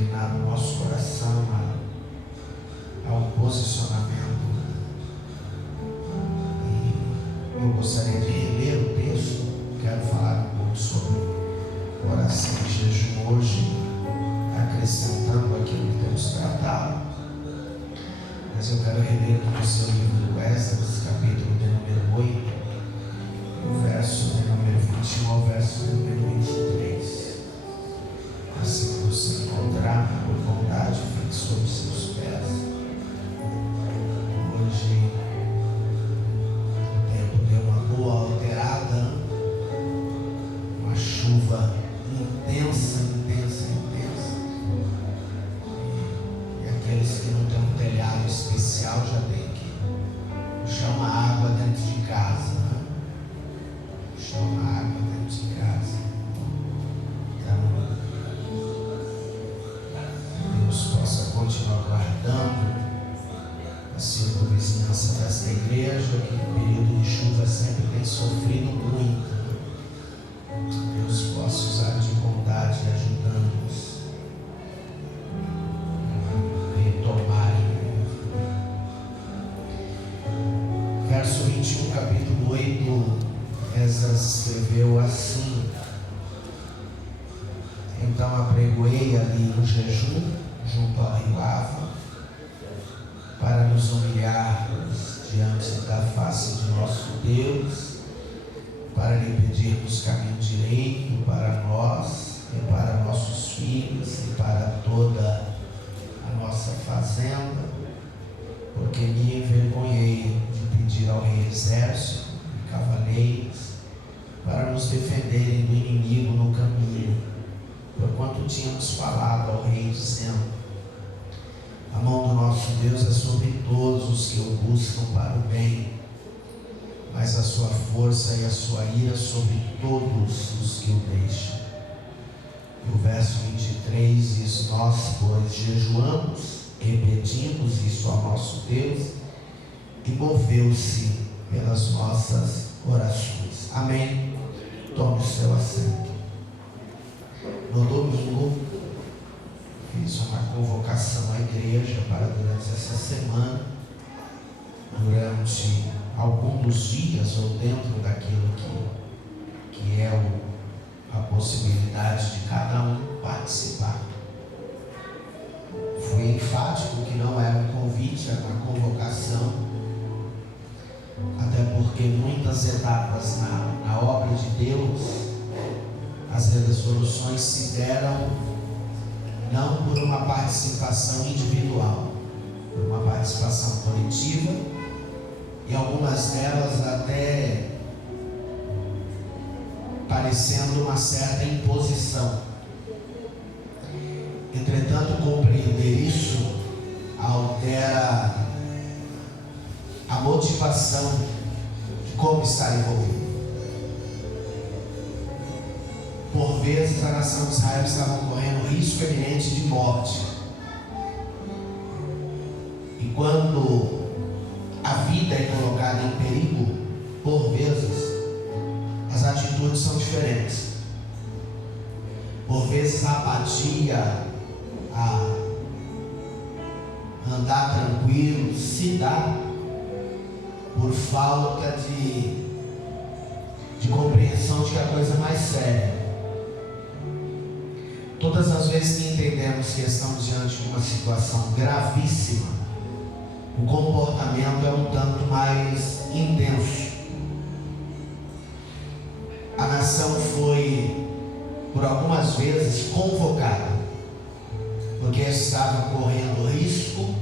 inclinado o nosso coração a um posicionamento. E eu gostaria de reler o texto. Quero falar um pouco sobre oração e jejum hoje, acrescentando aquilo que temos tratado. Mas eu quero reler aqui o seu livro do Esdras, capítulo de número 8, o verso de número 21 ao verso de número 23. Assim que você encontrar, por bondade, fique sobre seus pés. Hoje o tempo deu uma boa alterada, uma chuva intensa. E aqueles que não têm um telhado especial já tem que puxar uma água dentro de casa, né? Puxar uma água dentro de casa. Então, Deus possa continuar guardando a circunvizinhança desta igreja, que no período de chuva sempre tem sofrido muito. Deus possa usar de bondade ajudando-nos a retomarem. Verso 21, capítulo 8, Esdras escreveu assim: então apregoei ali um jejum junto ao rio Ava, para nos humilharmos diante da face de nosso Deus, para lhe pedirmos caminho direito para nós e para nossos filhos e para toda a nossa fazenda, porque me envergonhei de pedir ao rei exército e cavaleiros para nos defenderem do inimigo no caminho, porquanto tínhamos falado ao rei dizendo: a mão do nosso Deus é sobre todos os que o buscam para o bem, mas a sua força e a sua ira sobre todos os que o deixam. E o verso 23 diz: nós, pois, jejuamos e pedimos isso ao nosso Deus, e moveu-se pelas nossas orações. Amém? Tome o seu assento. No domingo, fiz uma convocação à igreja para durante essa semana, durante algum dos dias ou dentro daquilo que é a possibilidade de cada um participar. Fui enfático que não era um convite, era uma convocação, até porque muitas etapas na obra de Deus, as resoluções se deram não por uma participação individual, por uma participação coletiva, e algumas delas até parecendo uma certa imposição. Entretanto, compreender isso altera a motivação de como estar envolvido. Por vezes a nação de Israel estava correndo risco iminente de morte, e quando a vida é colocada em perigo, por vezes as atitudes são diferentes. Por vezes a apatia, a andar tranquilo, se dá por falta de compreensão de que a coisa é mais séria. Todas as vezes que entendemos que estamos diante de uma situação gravíssima, o comportamento é um tanto mais intenso. A nação foi, por algumas vezes, convocada, porque estava correndo risco,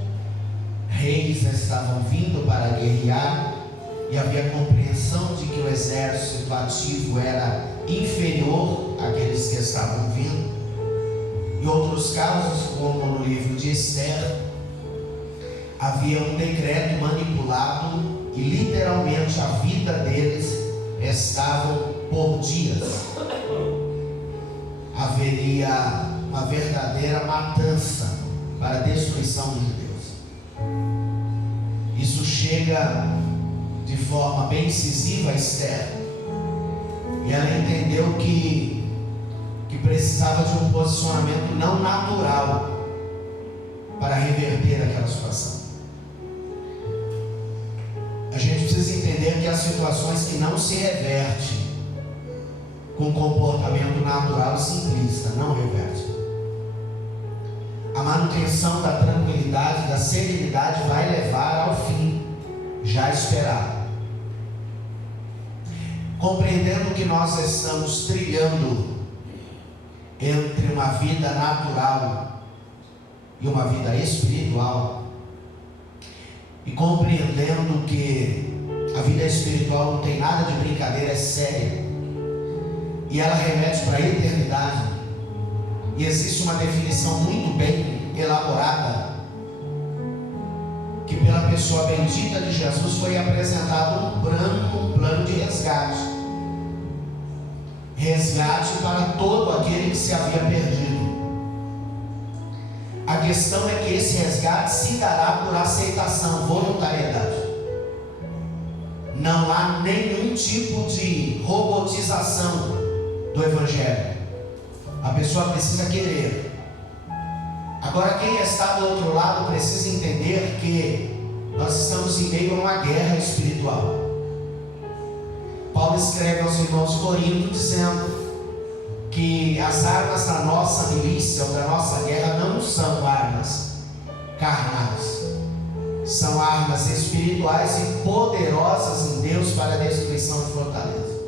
reis estavam vindo para guerrear, e havia compreensão de que o exército ativo era inferior àqueles que estavam vindo. Em outros casos, como no livro de Esther, havia um decreto manipulado e literalmente a vida deles estava por dias. Haveria uma verdadeira matança para a destruição dos judeus. Isso chega de forma bem incisiva a Esther, e ela entendeu que precisava de um posicionamento não natural para reverter aquela situação. A gente precisa entender que há situações que não se reverte com comportamento natural e simplista, não reverte. A manutenção da tranquilidade, da serenidade vai levar ao fim já esperado. Compreendendo que nós estamos trilhando entre uma vida natural e uma vida espiritual, e compreendendo que a vida espiritual não tem nada de brincadeira, é séria, e ela remete para a eternidade, e existe uma definição muito bem elaborada, que pela pessoa bendita de Jesus foi apresentado um plano de resgate para todo aquele que se havia perdido. A questão é que esse resgate se dará por aceitação, voluntariedade. Não há nenhum tipo de robotização do Evangelho. A pessoa precisa querer. Agora, quem está do outro lado precisa entender que nós estamos em meio a uma guerra espiritual. Paulo escreve aos irmãos de Corinto dizendo que as armas da nossa milícia ou da nossa guerra não são armas carnais, são armas espirituais e poderosas em Deus para a destruição de fortaleza.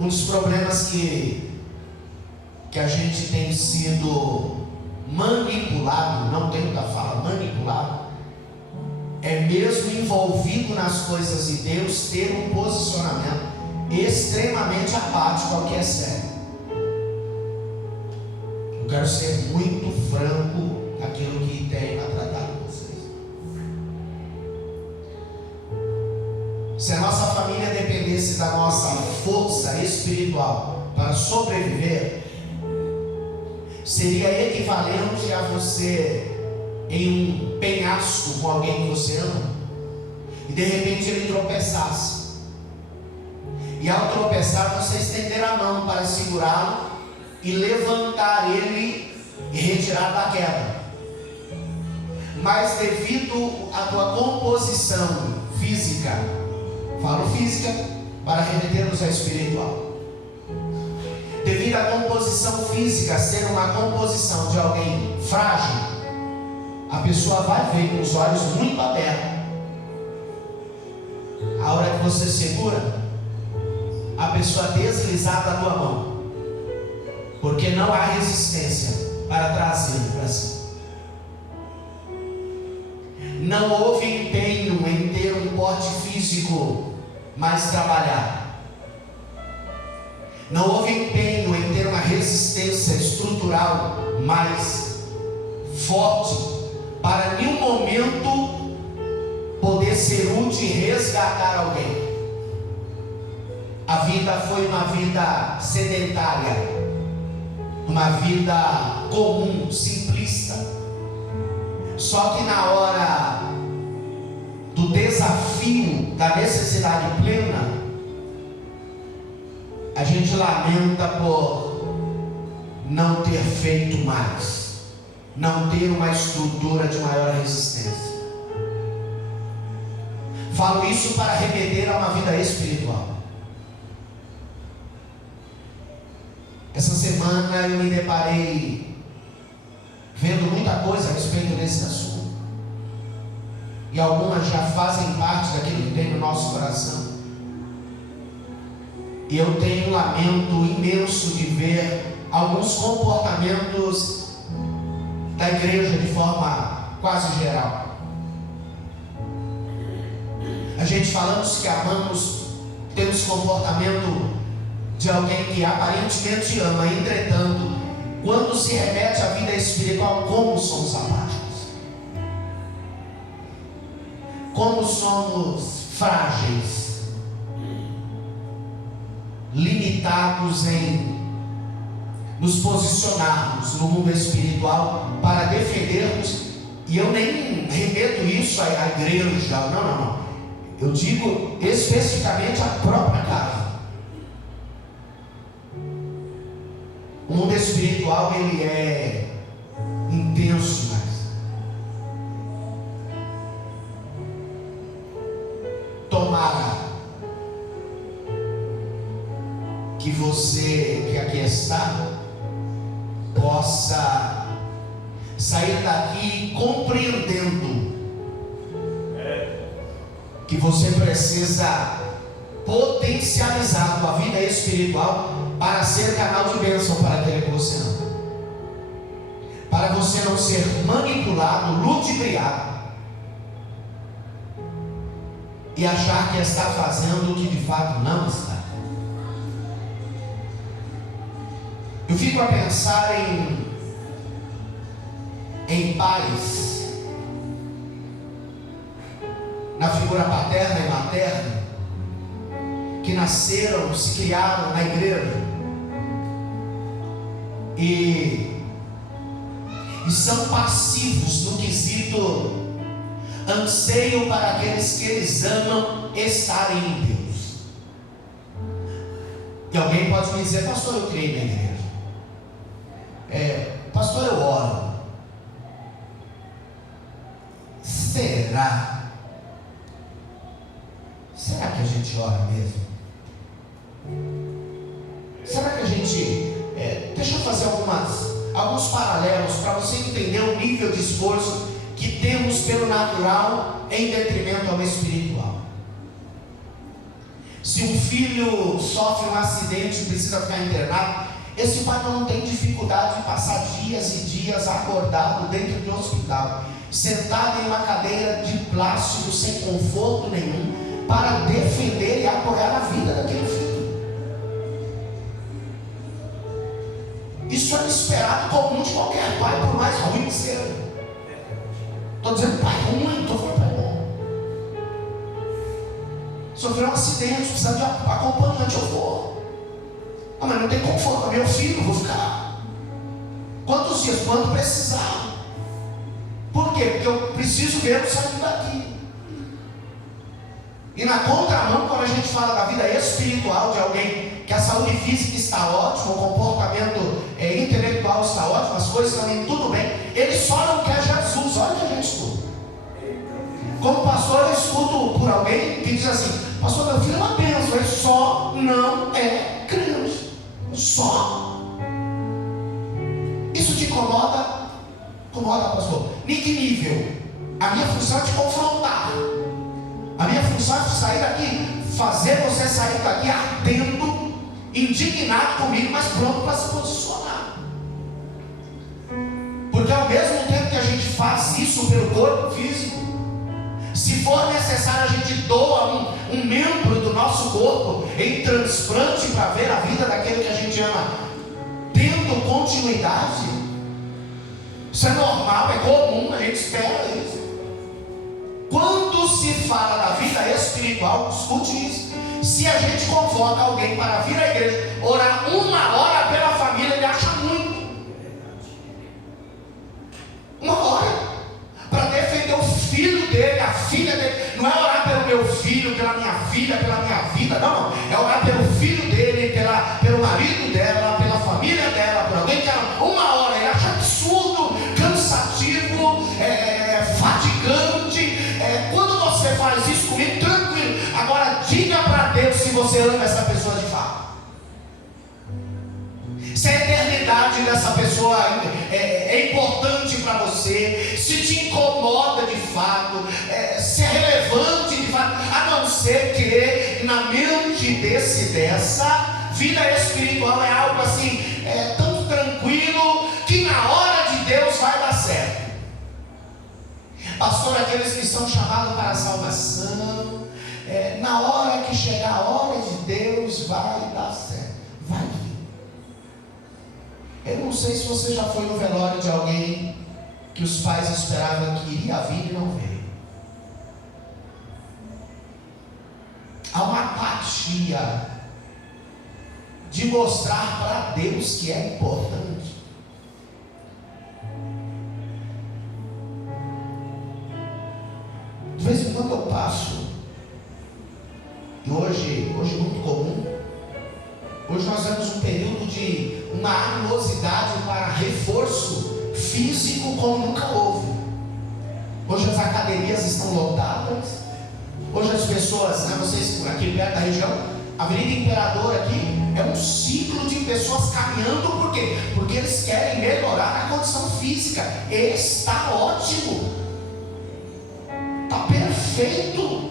Um dos problemas que a gente tem sido manipulado, não tem outra fala, manipulado, é mesmo envolvido nas coisas de Deus, ter um posicionamento extremamente apático ao que é sério. Eu quero ser muito franco naquilo que tenho a tratar com vocês. Se a nossa família dependesse da nossa força espiritual para sobreviver, seria equivalente a você em um penhasco com alguém que você ama e de repente ele tropeçasse, e ao tropeçar você estender a mão para segurá-lo e levantar ele e retirar da queda, mas devido à tua composição física, falo física para remetermos a espiritual, devido à composição física ser uma composição de alguém frágil, a pessoa vai ver com os olhos muito abertos. A hora que você segura, a pessoa deslizar da tua mão, porque não há resistência para trazê-lo para si. Não houve empenho em ter um porte físico mais trabalhado. Não houve empenho em ter uma resistência estrutural mais forte para em um momento poder ser útil e resgatar alguém. A vida foi uma vida sedentária, uma vida comum, simplista. Só que na hora do desafio, da necessidade plena, a gente lamenta por não ter feito mais, não ter uma estrutura de maior resistência. Falo isso para remeter a uma vida espiritual. Essa semana eu me deparei vendo muita coisa a respeito desse assunto, e algumas já fazem parte daquilo que tem no nosso coração. E eu tenho um lamento imenso de ver alguns comportamentos da igreja de forma quase geral. A gente falamos que amamos, temos comportamento de alguém que aparentemente ama, entretanto, quando se remete à vida espiritual, como somos apáticos, como somos frágeis, limitados em nos posicionarmos no mundo espiritual para defendermos. E eu nem remeto isso à igreja, não. Eu digo especificamente à própria casa. O mundo espiritual, ele é intenso demais. Tomara que você que aqui está possa sair daqui compreendendo que você precisa potencializar a tua vida espiritual para ser canal de bênção para aquele que você ama, para você não ser manipulado, ludibriado e achar que está fazendo o que de fato não está. Eu fico a pensar em pais, na figura paterna e materna, que nasceram, se criaram na igreja e são passivos no quesito anseio para aqueles que eles amam estarem em Deus. E alguém pode me dizer: pastor, eu criei na igreja, pastor, eu oro. Será que a gente ora mesmo? Será que a gente deixa eu fazer alguns paralelos para você entender o nível de esforço que temos pelo natural em detrimento ao espiritual. Se um filho sofre um acidente e precisa ficar internado, esse pai não tem dificuldade de passar dias e dias acordado dentro de um hospital, sentado em uma cadeira de plástico sem conforto nenhum, para defender e apoiar a vida daquele filho. Isso é esperado comum de qualquer pai, por mais ruim que seja. Estou dizendo pai ruim, estou falando pai bom. Sofreu um acidente, precisa de acompanhante, eu vou. Ah, mas não tem conforto, meu filho, vou ficar. Quantos dias? Quanto precisar. Por quê? Porque eu preciso ver o saindo daqui. E na contramão, quando a gente fala da vida espiritual de alguém que a saúde física está ótima, o comportamento intelectual está ótimo, as coisas também tudo bem, ele só não quer Jesus. Olha o que a gente escuta. Como pastor, eu escuto por alguém que diz assim: pastor, meu filho é uma bênção, ele só não é crente. Só. Isso te incomoda? Incomoda, pastor? Em que nível? A minha função é te confrontar. A minha função é sair daqui, fazer você sair daqui ardendo, indignado comigo, mas pronto para se posicionar. Porque ao mesmo tempo que a gente faz isso pelo corpo físico, se for necessário, a gente doa um membro do nosso corpo em transplante para ver a vida daquele que a gente ama tendo continuidade. Isso é normal, é comum, a gente espera isso. Quando se fala da vida espiritual, escute isso. Se a gente convoca alguém para vir à igreja, orar 1 hora pela família, ele acha muito. 1 hora para defender o filho dele, a filha dele. Não é orar pelo meu filho, pela minha filha, pela minha vida, não. É orar pelo filho dele, pelo marido dela, pela família dela, por alguém que ela. 1 hora, ele acha absurdo, cansativo, fatigante. Quando você faz isso comigo, tranquilo. Agora diga para Deus se você ama essa pessoa de fato. Se a eternidade dessa pessoa é importante para você, se te incomoda de fato, se é relevante de fato, a não ser que na mente dessa vida espiritual é algo assim, tão tranquilo que na hora de Deus vai dar certo. Pastor, aqueles que são chamados para a salvação, na hora que chegar a hora de Deus vai dar certo, vai vir. Eu não sei se você já foi no velório de alguém que os pais esperavam que iria vir e não veio. Há uma apatia de mostrar para Deus que é importante. De vez em quando eu passo, e hoje muito comum, hoje nós temos um período de uma animosidade físico como nunca houve. Hoje as academias estão lotadas. Hoje as pessoas, né, vocês aqui perto da região, a Avenida Imperador aqui é um ciclo de pessoas caminhando. Por quê? Porque eles querem melhorar a condição física. Está ótimo, está perfeito,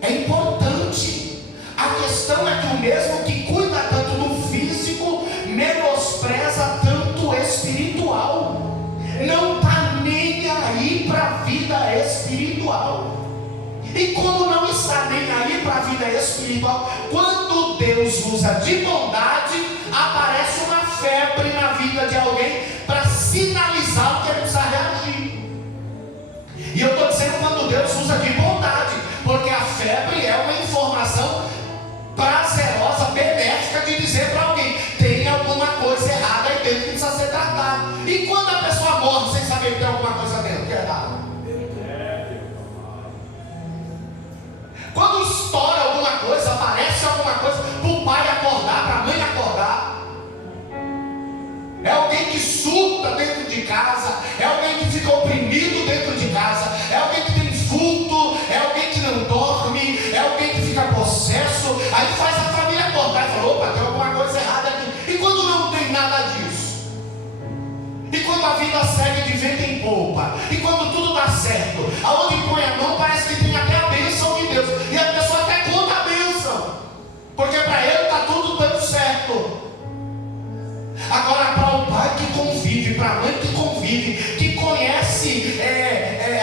é importante. A questão é que o mesmo que cuida tanto do físico menospreza tanto o espiritual. Não está nem aí para a vida espiritual. E como não está nem aí para a vida espiritual, quando Deus usa de bondade, aparece uma febre na vida de alguém para sinalizar o que ele precisa reagir. E eu estou dizendo quando Deus usa de bondade, porque a febre é uma informação prazerosa, benéfica, de dizer para alguém: tem alguma coisa errada aí dentro que precisa ser tratada. E quando a pessoa morre sem saber que tem alguma coisa dentro que é errada? Quando estoura alguma coisa, aparece alguma coisa para o pai acordar, para a mãe acordar. É alguém que surta dentro de casa, é alguém que fica oprimido dentro de casa, é alguém que tem vulto, é alguém que não dorme, é alguém que fica possesso. Aí faz a família acordar e fala: opa, tem alguma coisa errada aqui. E quando não tem nada disso? E quando a vida segue de vento em popa? E quando tudo dá certo? Aonde põe a mão parece que tem até a bênção de Deus. E a pessoa até conta a bênção, porque para ele está tudo dando certo. Agora, para o pai que convive, para a mãe que convive, que conhece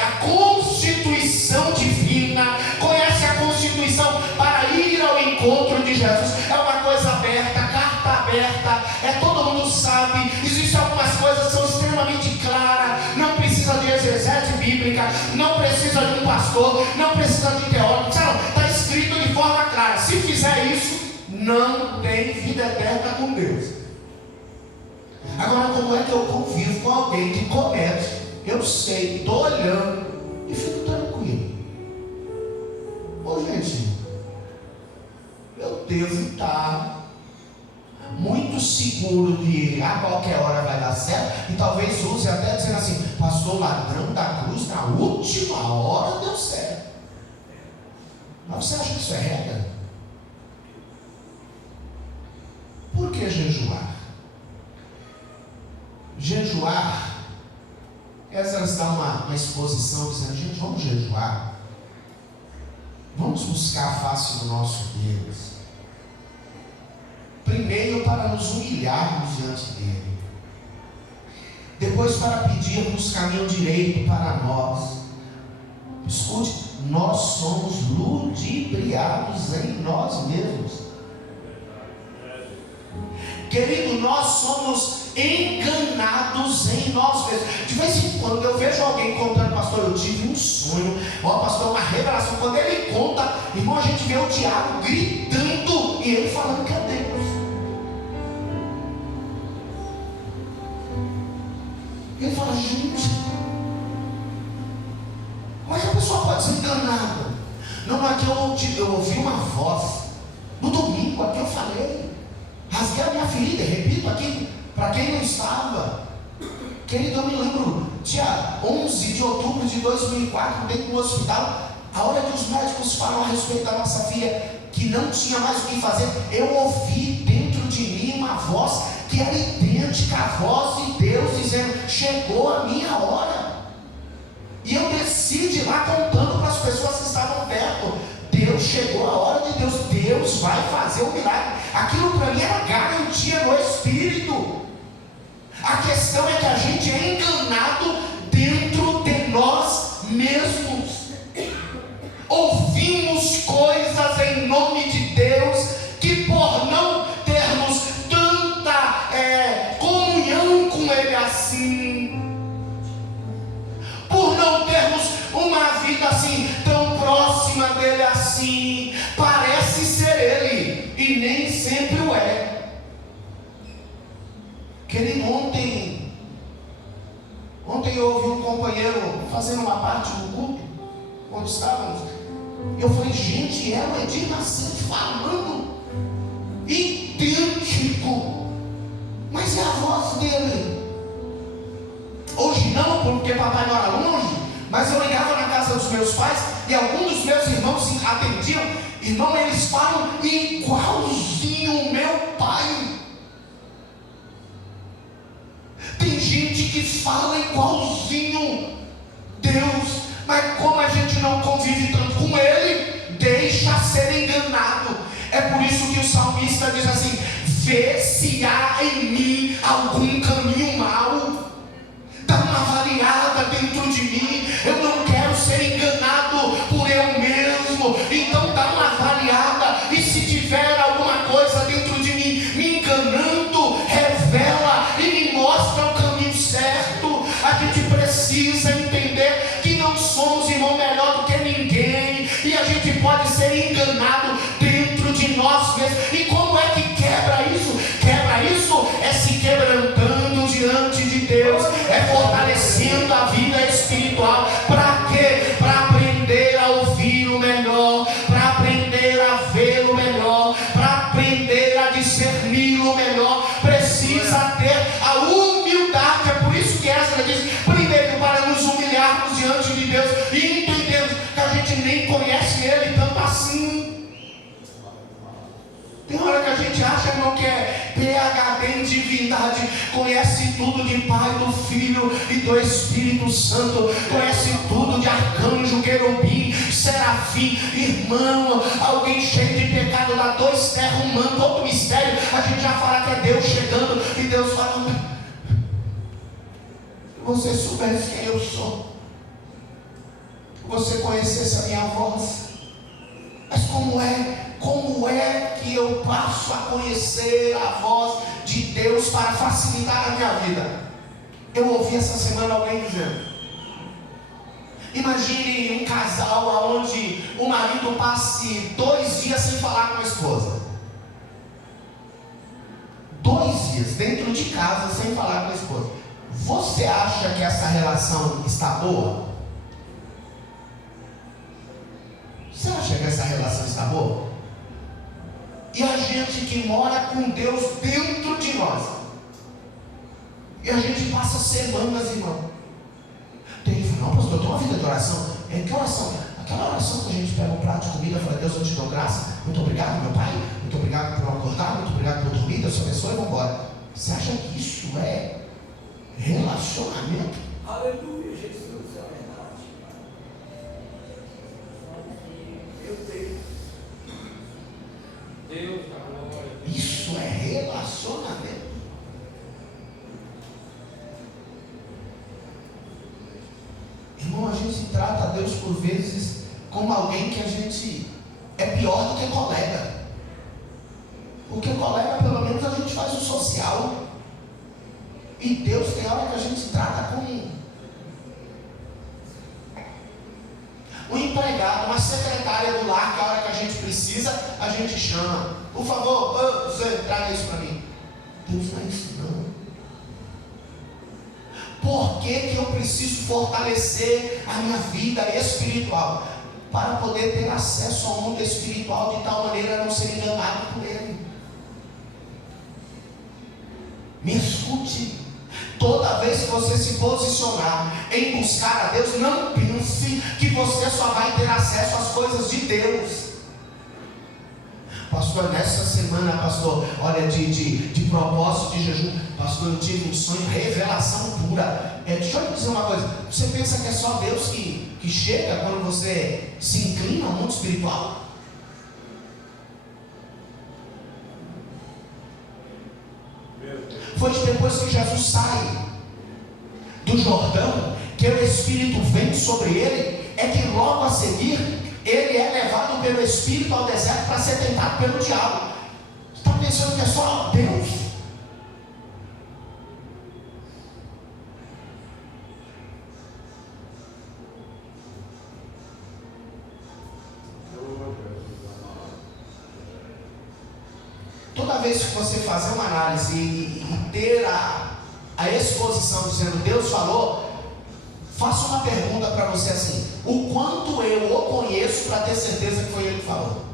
a constituição divina, conhece a constituição para ir ao encontro de Jesus, é uma coisa aberta, carta aberta, todo mundo sabe. Existem algumas coisas que são extremamente claras, não precisa de exegese bíblica, não precisa de um pastor, não precisa de teólogo, está escrito de forma clara. Se fizer isso, não tem vida eterna com Deus. Agora, como é que eu convivo com alguém que comete? Eu sei, estou olhando e fico tranquilo. Ô gente, eu devo estar muito seguro de a qualquer hora vai dar certo, e talvez use até dizendo assim: pastor ladrão da cruz, na última hora deu certo. Mas você acha que isso é regra? Por que jejuar? Jejuar, elas dão uma exposição dizendo: gente, vamos jejuar, vamos buscar a face do nosso Deus. Primeiro para nos humilharmos diante dele, depois para pedirmos caminho direito para nós. Escute, nós somos ludibriados em nós mesmos. Querido, nós somos enganados em nós mesmos. De vez em quando eu vejo alguém contando: pastor, eu tive um sonho, pastor, uma revelação. Quando ele conta, irmão, a gente vê o diabo gritando e ele falando que é Deus. Ele fala: gente, como é que a pessoa pode ser enganada? Não, aqui eu ouvi uma voz no domingo, aqui eu falei, rasguei a minha ferida, repito aqui para quem não estava. Querido, eu me lembro, dia 11 de outubro de 2004, dentro do hospital, a hora que os médicos falam a respeito da nossa filha, que não tinha mais o que fazer, eu ouvi dentro de mim uma voz que era idêntica à voz de Deus, dizendo: chegou a minha hora. E eu desci de lá contando para as pessoas que estavam perto: Deus, chegou a hora de Deus, Deus vai fazer um milagre. Aquilo para mim era garantia no Espírito. A questão é que a gente é enganado dentro de nós mesmos. Ouvimos coisas em nome de Deus que, por não termos tanta comunhão com Ele assim, por não termos uma vida assim tão próxima dele assim, parece ser Ele e nem sempre o é. Querido, ontem eu ouvi um companheiro fazendo uma parte do culto, onde estávamos. Eu falei: gente, é o Edir Nascente falando idêntico, mas é a voz dele. Hoje não, porque papai mora longe, mas eu ligava na casa dos meus pais e alguns dos meus irmãos atendiam. Irmão, eles falam igualzinho o meu pai. Tem gente que fala igualzinho Deus, mas como a gente não convive tanto com Ele, deixa ser enganado. É por isso que o salmista diz assim: vê se há em mim algum caminho mau, dá uma avaliada dentro de mim. Eu não quero ser enganado por eu mesmo, então dá uma avaliada, e se tiver alguma coisa dentro de mim me enganando, revela e me mostra o caminho certo. A gente precisa entender que não somos, irmão, melhor do que ninguém, e a gente pode ser enganado dentro de nós mesmos. E como é que quebra isso? Quebra isso é se quebrantando diante de Deus, é fortalecendo a vida espiritual. Para quê? Para aprender a ouvir o melhor, para aprender a ver o melhor, para aprender a discernir o melhor. Precisa ter a humildade. É por isso que essa diz: primeiro, para nos humilharmos diante de Deus e entendermos que a gente nem conhece Ele tanto assim. Tem hora que a gente acha, irmão, que é PhD em divindade, conhece tudo de Pai, do Filho e do Espírito Santo, conhece tudo de arcanjo, querubim, serafim. Irmão, alguém cheio de pecado dá 2 terras, um manto, outro mistério, a gente já fala que é Deus chegando, e Deus fala: se você soubesse quem eu sou, você conhecesse a minha voz. Mas como é que eu passo a conhecer a voz de Deus para facilitar a minha vida? Eu ouvi essa semana alguém dizendo: imagine um casal onde o marido passe 2 dias sem falar com a esposa. 2 dias dentro de casa sem falar com a esposa. Você acha que essa relação está boa? Você acha que essa relação está boa? E a gente que mora com Deus dentro de nós, e a gente passa semanas, irmão. Tem gente que fala: não, pastor, eu tenho uma vida de oração. Que oração? Aquela oração que a gente pega um prato de comida e fala: Deus, eu te dou graça, muito obrigado, meu pai, muito obrigado por acordar, muito obrigado por dormir, Deus te abençoe e vamos embora. Você acha que isso é relacionamento? Aleluia, Jesus. Deus da glória. Isso é relacionamento. Irmão, a gente trata a Deus por vezes como alguém que a gente é pior do que colega. Porque colega, pelo menos, a gente faz o social. E Deus tem hora que a gente trata como um empregado, uma secretária do lar, que a hora que a gente precisa, a gente chama: por favor, você traga isso para mim. Deus não é isso não. Por que eu preciso fortalecer a minha vida espiritual? Para poder ter acesso ao mundo espiritual de tal maneira a não ser enganado por ele. Me escute. Toda vez que você se posicionar em buscar a Deus, não pense que você só vai ter acesso às coisas de Deus. Pastor, nessa semana, pastor, olha, de propósito de jejum, pastor, eu tive um sonho, revelação pura. Deixa eu te dizer uma coisa: você pensa que é só Deus que chega quando você se inclina ao mundo espiritual? Foi depois que Jesus sai do Jordão, que o Espírito vem sobre ele, é que logo a seguir ele é levado pelo Espírito ao deserto para ser tentado pelo diabo. Você está pensando que é só Deus? Toda vez que você fazer uma análise e ter a exposição dizendo Deus falou, faça uma pergunta para você assim: o quanto eu o conheço para ter certeza que foi Ele que falou?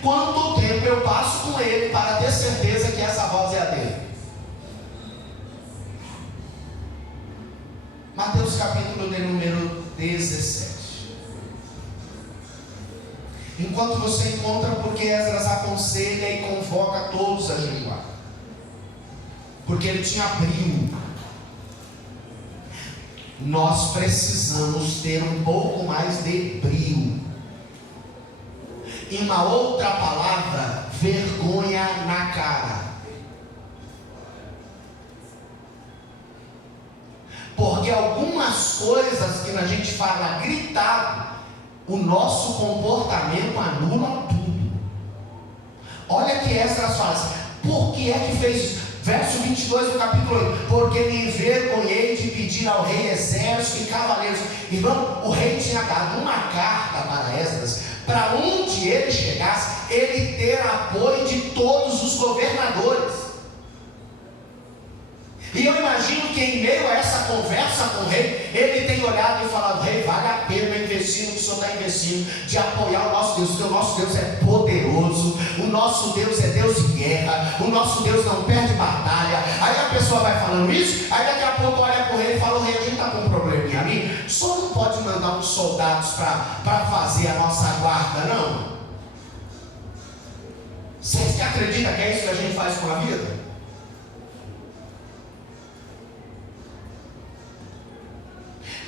Quanto tempo eu passo com Ele para ter certeza que essa voz é a dele? capítulo de número 17. Enquanto você encontra, porque Esdras aconselha e convoca todos a jejuar, porque ele tinha brio. Nós precisamos ter um pouco mais de brio. Em uma outra palavra, vergonha na cara. Porque algumas coisas que a gente fala gritado, o nosso comportamento anula tudo. Olha que Esdras faz. Por que é que fez isso? Verso 22 do capítulo 8. Porque me envergonhei de pedir ao rei exército e cavaleiros. Irmão, o rei tinha dado uma carta para Esdras, para onde ele chegasse, ele ter apoio de todos os governadores. E eu imagino que em meio a essa conversa com o rei, ele tem olhado e falado: rei, vale a pena investir no que o senhor está investindo, de apoiar o nosso Deus, porque o nosso Deus é poderoso, o nosso Deus é Deus de guerra, o nosso Deus não perde batalha. Aí a pessoa vai falando isso, aí daqui a pouco olha para o rei e fala: o rei, a gente está com um probleminha ali, o senhor não pode mandar uns soldados para fazer a nossa guarda, não? Vocês que acreditam que é isso que a gente faz com a vida?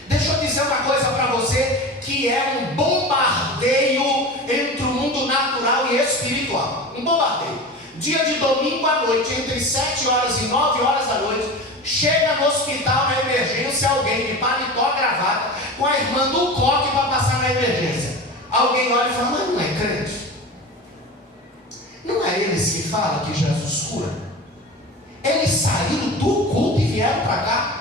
Deixa eu dizer uma coisa para você, que é um bombardeio entre o mundo natural e espiritual. Um bombardeio. Dia de domingo à noite, entre 7 horas e 9 horas da noite, chega no hospital na emergência alguém de paletó, gravata, com a irmã do coque para passar na emergência. Alguém olha e fala: mas não é crente? Não é eles que falam que Jesus cura? Eles saíram do culto e vieram para cá.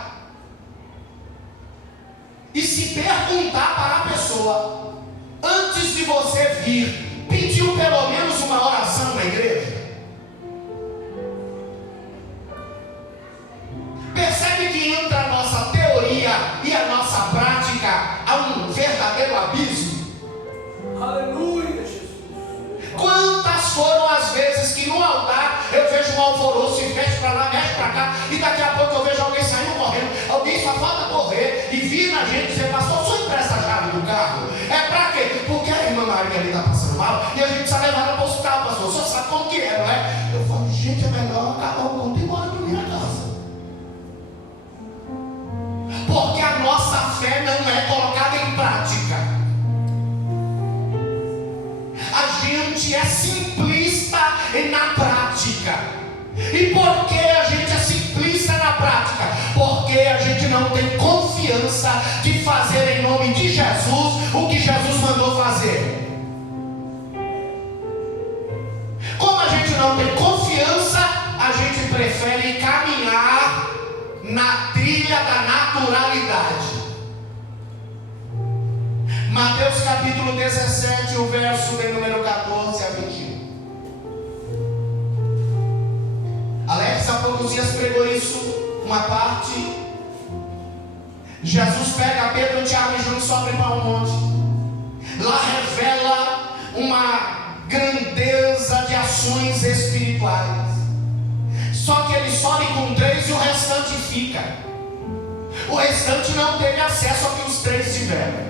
E se perguntar para a pessoa, antes de você vir, pediu pelo menos uma oração na igreja? Percebe que entre a nossa teoria e a nossa prática há um verdadeiro abismo? Aleluia, Jesus. Quantas foram as vezes que no altar eu vejo um alvoroço, se mexe para lá, mexe para cá, e daqui a pouco eu vejo alguém saindo correndo, alguém só falta correr, e vir na gente dizer: pastor, só empresta a chave do carro? É para quê? Porque a irmã Maria ali está passando mal, e a gente precisa levar ela para o hospital, pastor, só sabe como que é, não é? Eu falo: gente, é melhor acabar o culto e ir embora para minha casa. Porque a nossa fé não é colocada em prática. A gente é simplista na prática. E por que a gente é simplista na prática? Porque a gente não tem confiança de fazer em nome de Jesus o que Jesus mandou fazer. Como a gente não tem confiança, a gente prefere caminhar na trilha da naturalidade. Mateus capítulo 17, o verso de número 14 a 21. Alex há poucos dias pregou isso, uma parte. Jesus pega Pedro, Tiago e João, sobe para um monte. Lá revela uma grandeza de ações espirituais. Só que ele sobe com 3 e o restante fica. O restante não teve acesso ao que os 3 tiveram.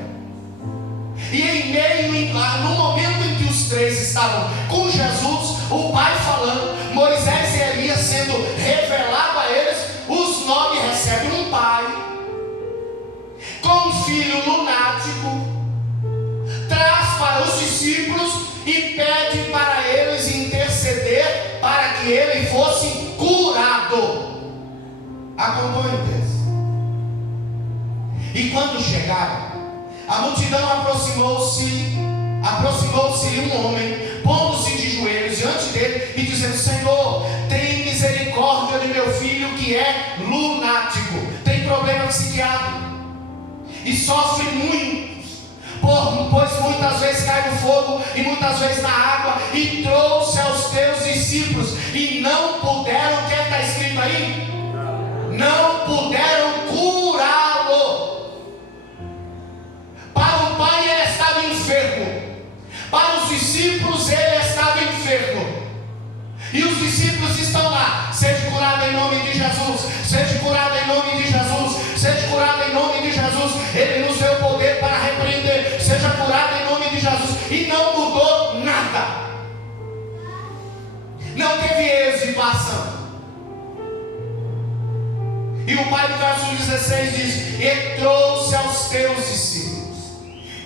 E em meio, no momento em que os 3 estavam com Jesus, o Pai falando, Moisés e Elias sendo revelado a eles, os 9 recebem um pai com um filho lunático, traz para os discípulos e pede para eles interceder para que ele fosse curado. Acompanhe-se. E quando chegaram, a multidão aproximou-se um homem, pondo-se de joelhos diante dele e dizendo: Senhor, tem misericórdia de meu filho que é lunático, tem problema psiquiátrico e sofre muito, pois muitas vezes cai no fogo e muitas vezes na água, e trouxe aos teus discípulos e não puderam, o que está escrito aí? Não puderam curá-lo. Para o pai ele estava enfermo, para os discípulos ele estava enfermo, e os discípulos estão lá: seja curado em nome de Jesus, seja curado em nome de Jesus, seja curado em nome de Jesus. situação. E o Pai, no verso 16, diz: e trouxe aos teus discípulos,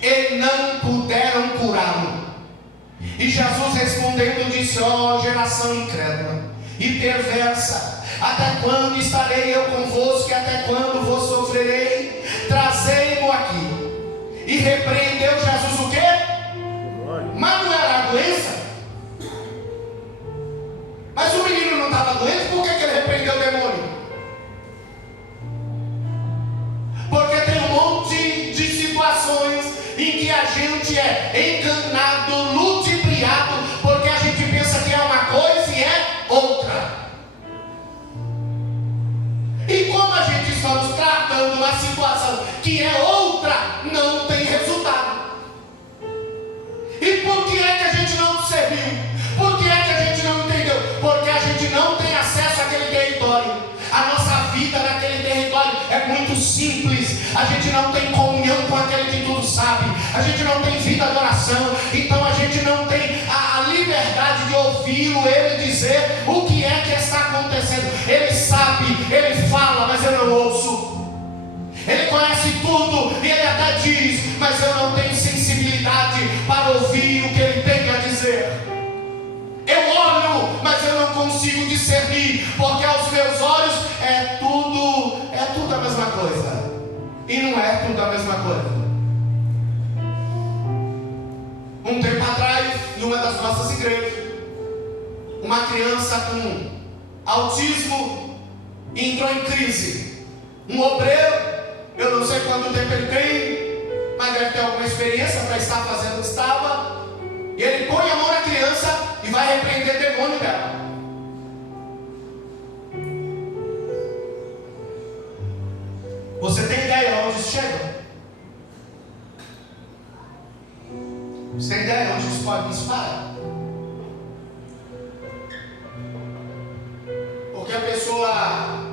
e não puderam curá-lo. E Jesus respondendo disse: ó geração incrédula e perversa, até quando estarei eu convosco, e até quando vos sofrerei? Trazei-mo aqui. E repreendeu Jesus o quê? Mas não era a doença? Mas o menino não estava doente, por que ele repreendeu o demônio? Porque tem um monte de situações em que a gente é enganado, ludibriado, porque a gente pensa que é uma coisa e é outra. E como a gente estamos tratando uma situação que é outra, não tem resultado. E por que é que a gente não serviu? Por que é que a gente não entendeu? Porque a gente não tem acesso àquele território. A nossa vida naquele território é muito simples. A gente não tem comunhão com aquele que tudo sabe. A gente não tem vida de oração. Então a gente não tem a liberdade de ouvi-lo, ele dizer o que é que está acontecendo. Ele sabe, ele fala, mas eu não ouço. Ele conhece tudo e ele até diz, mas eu não tenho sensibilidade para ouvir o que ele tem a dizer. Eu olho, mas eu não consigo discernir, porque aos meus olhos é tudo a mesma coisa. E não é tudo a mesma coisa. Um tempo atrás, em uma das nossas igrejas, uma criança com autismo entrou em crise. Um obreiro, eu não sei quanto tempo ele tem, mas deve ter alguma experiência para estar fazendo o que estava. E ele põe a mão na criança e vai repreender o demônio dela. Você tem ideia onde isso chega? Você tem ideia onde isso pode nos parar? Porque a pessoa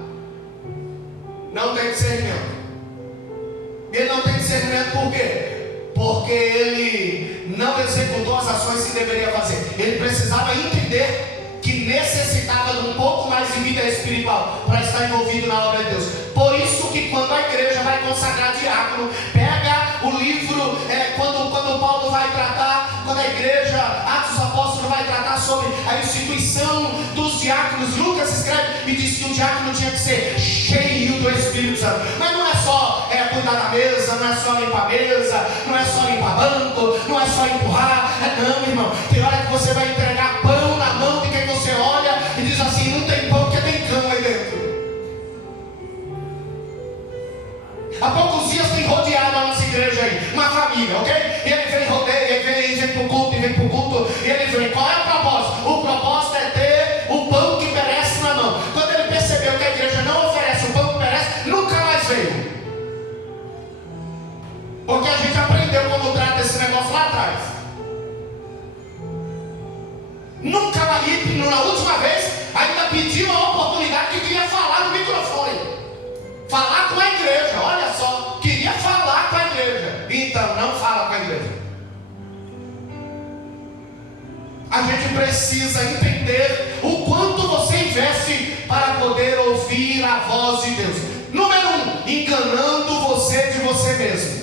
não tem discernimento. Ele não tem discernimento por quê? Porque ele não executou as ações que deveria fazer. Ele precisava entender que necessitava de um pouco mais de vida espiritual para estar envolvido na obra de Deus. Por isso que quando a igreja vai consagrar diácono, pega o livro, quando Paulo vai tratar, quando a igreja, Atos dos Apóstolos, vai tratar sobre a instituição dos diáconos, Lucas escreve e diz que o diácono tinha que ser cheio do Espírito Santo. Mas não é só cuidar da mesa, não é só limpar a mesa, não é só limpar banco, não é só empurrar. Não, irmão, tem hora que você vai entregar pão na mão de quem você olha e diz assim: não tem pão porque tem cão aí dentro. Há poucos dias tem rodeado a nossa igreja aí, uma família, ok? E ele vem rodeia, ele vem pro culto, e ele vem. Qual é o propósito? O propósito é ter o pão que perece na mão. Quando ele percebeu que a igreja não oferece o pão que perece, nunca mais veio. Porque a gente aprendeu como trata esse negócio lá atrás. Nunca vai ir, na última vez, ainda pediu a oportunidade que queria falar no microfone. Falar com a igreja, olha só, queria falar com a igreja. Então, não fala com a igreja. A gente precisa entender o quanto você investe para poder ouvir a voz de Deus. Número 1, enganando você de você mesmo.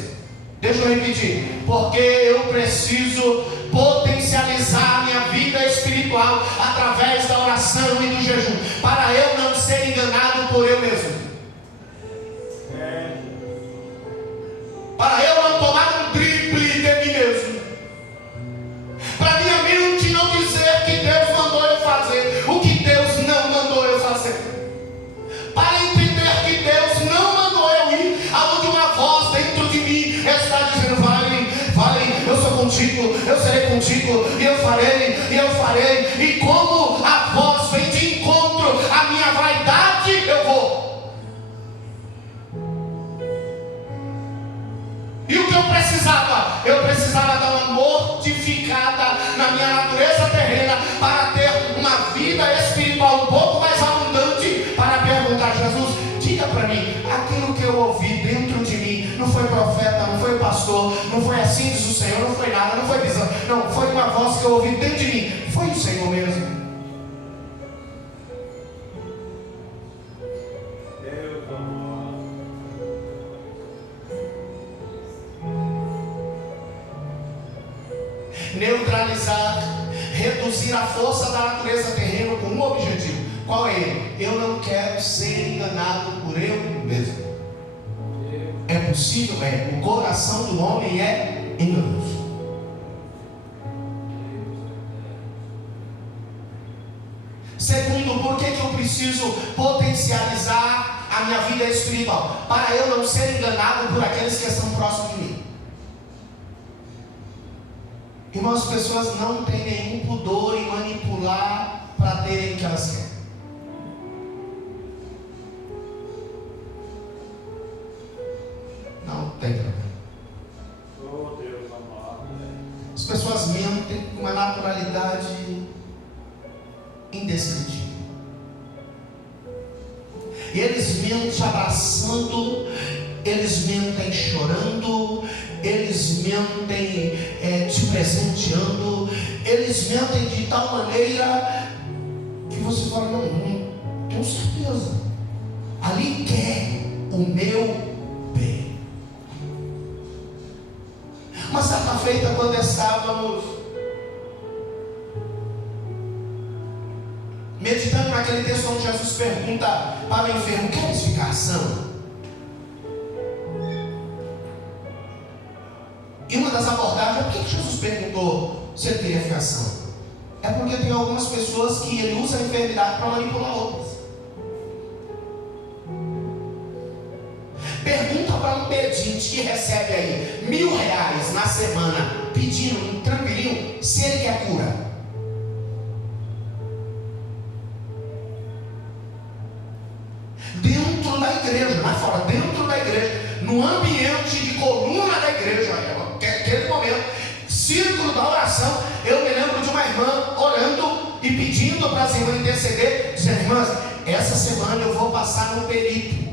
Deixa eu repetir, porque eu preciso potencializar minha vida espiritual através da oração e do jejum, para eu não ser enganado por eu mesmo. Para eu não tomar um drible de mim mesmo. Para minha mente não dizer que Deus mandou eu fazer o que Deus não mandou eu fazer. Para entender que Deus não mandou eu ir aonde uma voz dentro de mim está dizendo: vai, eu sou contigo, eu serei contigo, e eu farei. E como a voz vem de encontro à minha vaidade, eu vou. E o que eu precisava? Eu precisava dar uma mortificada na minha natureza terrena para ter uma vida espiritual um pouco mais abundante, para perguntar: Jesus, diga para mim, aquilo que eu ouvi dentro de mim, não foi profeta, não foi pastor, não foi assim diz o Senhor, não foi nada, não foi visão, não, foi uma voz que eu ouvi dentro de mim, foi o Senhor mesmo. reduzir a força da natureza terrena com um objetivo. Qual é ele? Eu não quero ser enganado por eu mesmo. É possível? É. O coração do homem é enganoso. Segundo, por que eu preciso potencializar a minha vida espiritual? Para eu não ser enganado por aqueles que estão próximos de mim. Irmãos, as pessoas não têm nenhum pudor em manipular para terem o que elas querem. Não tem problema. Oh, Deus amado. As pessoas mentem com uma naturalidade indescritível. E eles mentem abraçando, eles mentem chorando, eles mentem te presenteando, eles mentem de tal maneira que você fala, não, tenho certeza, ali quer o meu bem. Uma certa feita, quando estávamos meditando naquele texto onde Jesus pergunta para o enfermo: queres ficar são? E uma das abordagens, por que Jesus perguntou se ele queria ficar são? É porque tem algumas pessoas que ele usa a enfermidade para manipular outras. Pergunta para um pedinte que recebe aí R$1.000 na semana, pedindo, tranquilinho, se ele quer cura. Dentro da igreja, não é fora, dentro da igreja, no ambiente de coluna da igreja, aquele momento, círculo da oração, eu me lembro de uma irmã orando e pedindo para as irmãs interceder, dizendo: irmãs, essa semana eu vou passar no perito,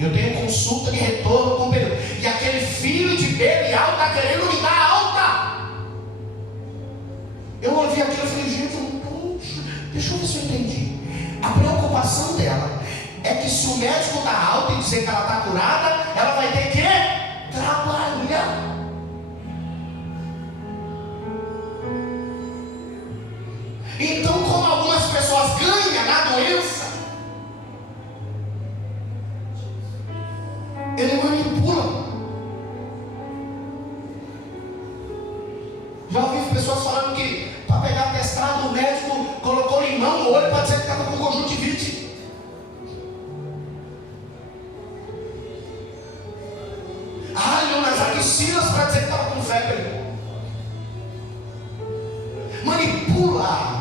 eu tenho consulta de retorno com o perito, e aquele filho de Belial está querendo me dar alta. Eu ouvi aquilo e falei: gente, puxa, deixa eu ver se eu entendi. A preocupação dela é que se o médico dá alta e dizer que ela está curada, ela vai ter que trabalhar. Então, como algumas pessoas ganham na doença, ele manipula. Já ouvi pessoas falando que para pegar atestado, o médico colocou limão no olho para dizer que estava com conjuntivite. Alho nas axilas para dizer que estava com febre. Manipula.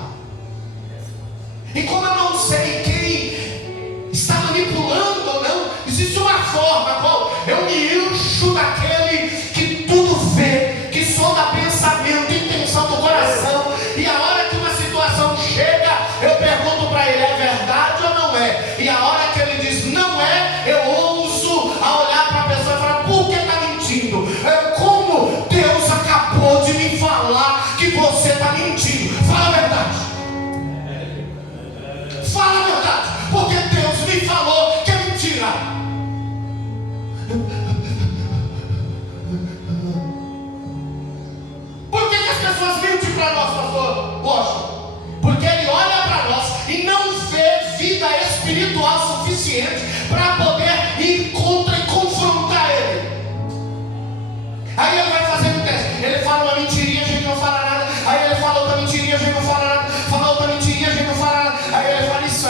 E como eu não sei quem está manipulando ou não, existe uma forma qual eu me encho daquele que tudo vê, que sonda pensamento e intenção do coração, e a hora que uma situação chega, eu pergunto para ele: é verdade ou não é? E a hora que ele diz não é, eu ouso a olhar para a pessoa e falar: por que está mentindo? Como Deus acabou de me falar que você está mentindo? Fala a verdade. Fala a verdade, porque Deus me falou que é mentira. Por que as pessoas mentem para nós, pastor Washington? Porque ele olha para nós e não vê vida espiritual suficiente para poder ir contra e confrontar ele. Aí ele vai fazer um teste, ele fala uma mentirinha, a gente não fala nada. Aí ele fala outra mentirinha, a gente não fala nada. Fala outra mentirinha, a gente não fala nada. Aí ele fala isso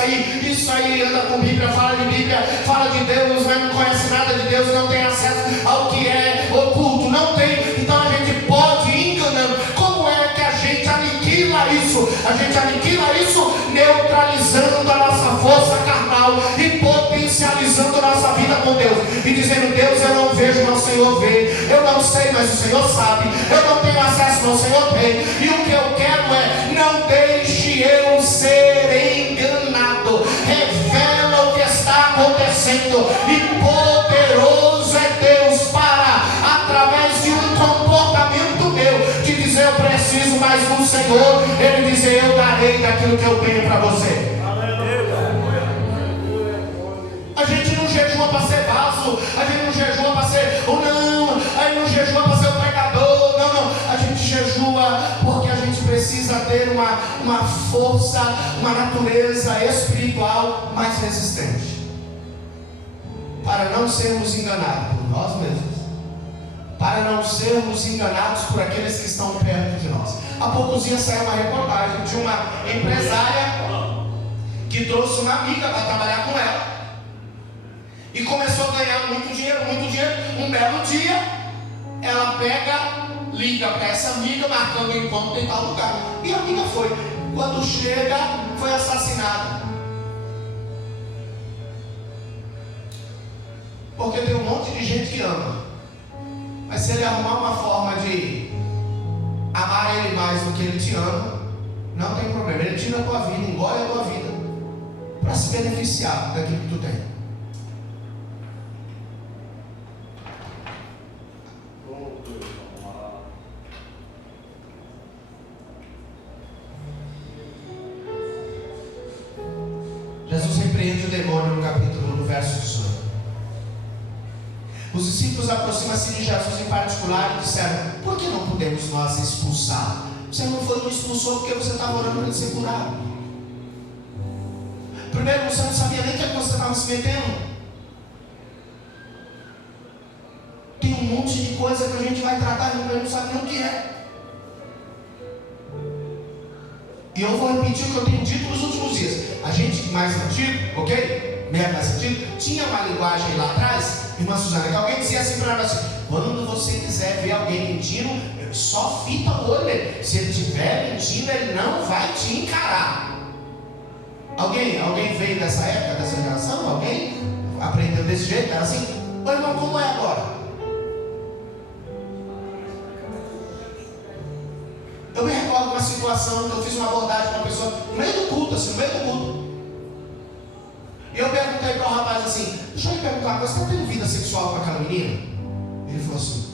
aí, anda com Bíblia, fala de Deus, mas não conhece nada de Deus, não tem acesso ao que é oculto, não tem. Então a gente pode ir enganando. Como é que a gente aniquila isso? A gente aniquila isso neutralizando a nossa força carnal e potencializando a nossa vida com Deus, e dizendo: Deus, eu não vejo, mas o Senhor vê. Eu não sei, mas o Senhor sabe. Eu não tenho acesso, mas o Senhor tem. E o que eu quero é: não deixe eu ser enganado. Revela o que está acontecendo, e poderoso é Deus para, através de um comportamento meu, de dizer: eu preciso mais do Senhor. Ele dizer: eu darei daquilo que eu tenho para você. A gente não jejua para ser vaso, a gente não jejua para ser não, a gente não jejua para ser o pregador, não, a gente jejua porque a gente precisa precisa ter uma força, uma natureza espiritual mais resistente, para não sermos enganados por nós mesmos, para não sermos enganados por aqueles que estão perto de nós. Há poucos dias saiu uma reportagem de uma empresária que trouxe uma amiga para trabalhar com ela e começou a ganhar muito dinheiro, muito dinheiro. Um belo dia, ela liga para essa amiga, marcando um encontro em tal lugar, e a amiga foi. Quando chega, foi assassinada. Porque tem um monte de gente que ama, mas se ele arrumar uma forma de amar ele mais do que ele te ama, não tem problema. Ele tira a tua vida, engole a tua vida, para se beneficiar daquilo que tu tem. Jesus repreende o demônio no capítulo 1, no verso 18. Os discípulos aproximam-se de Jesus em particular e disseram: por que não podemos nós expulsar? Você não foi, não expulsou porque você estava orando para ele ser curado. Primeiro, você não sabia nem o que você estava se metendo. Tem um monte de coisa que a gente vai tratar e a gente não sabe nem o que é. E eu vou repetir o que eu tenho dito nos últimos dias. A gente mais antigo, ok? Mais antigo, tinha uma linguagem lá atrás, irmã Suzana, que alguém dizia assim para nós: quando você quiser ver alguém mentindo, só fita o olho. Se ele estiver mentindo, ele não vai te encarar. Alguém veio dessa época, dessa geração? Alguém aprendeu desse jeito? Era assim? Ô irmão, como é agora? Eu me recordo de uma situação que eu fiz uma abordagem com uma pessoa no meio do culto, assim, no meio do culto. E eu perguntei para o rapaz assim: deixa eu lhe perguntar uma coisa, você está tendo vida sexual com aquela menina? Ele falou assim: